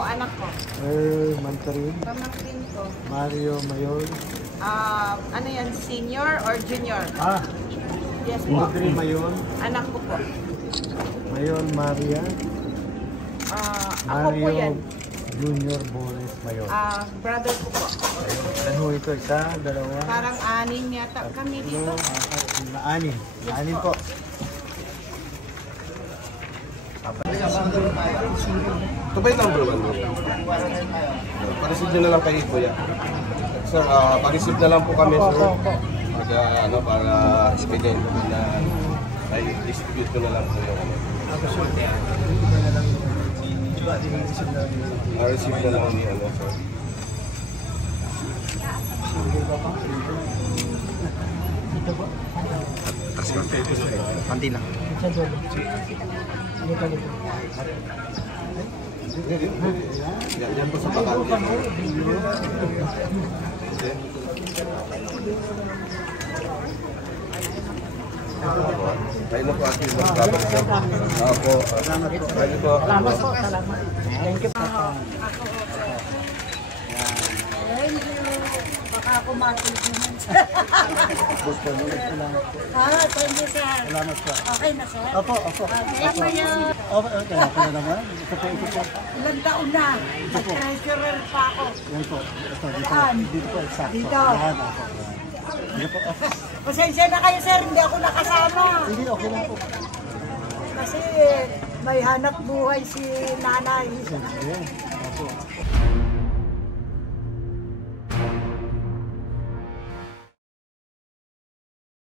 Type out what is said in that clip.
po, anak ko. Mantarin. Pamangkin ko. Mario Mayon. Ano yan, senior or junior? Yes po. Audrey Mayon. Anak ko po. Mayon Maria. Ako po yan. Junior Boris Mayon. Brother ko po. Ano ito? Isa, dalawa. Parang anin yata kami dito. Anin. Anin po. Ito ba yung number 1 mo? Pa-receive nyo na lang kay Kuya. Sir, pa-receive na lang po kami, sir. Para expedient na i-distribute ko na lang po yung receive na lang ni sir. Panti lang. Yan po sa bakante. Kayo na po ate. Ako. Kayo po. Salamat po, salamat. Thank you po. Baka ako matulungan. Thank you, sir. Salamat po. Okay na, sir? Opo. Kaya pa yun. Okay ako na naman. Ito po. Ilang taon na. Mag-treasurer pa ako. Yan po. Ito, Saan? dito po. Exacto. Dito. Yan ako. Yan po. Pasensya na kayo, sir. Hindi ako nakasama. Hindi, okay lang po. Kasi may hanap buhay si nanay. Siyempre.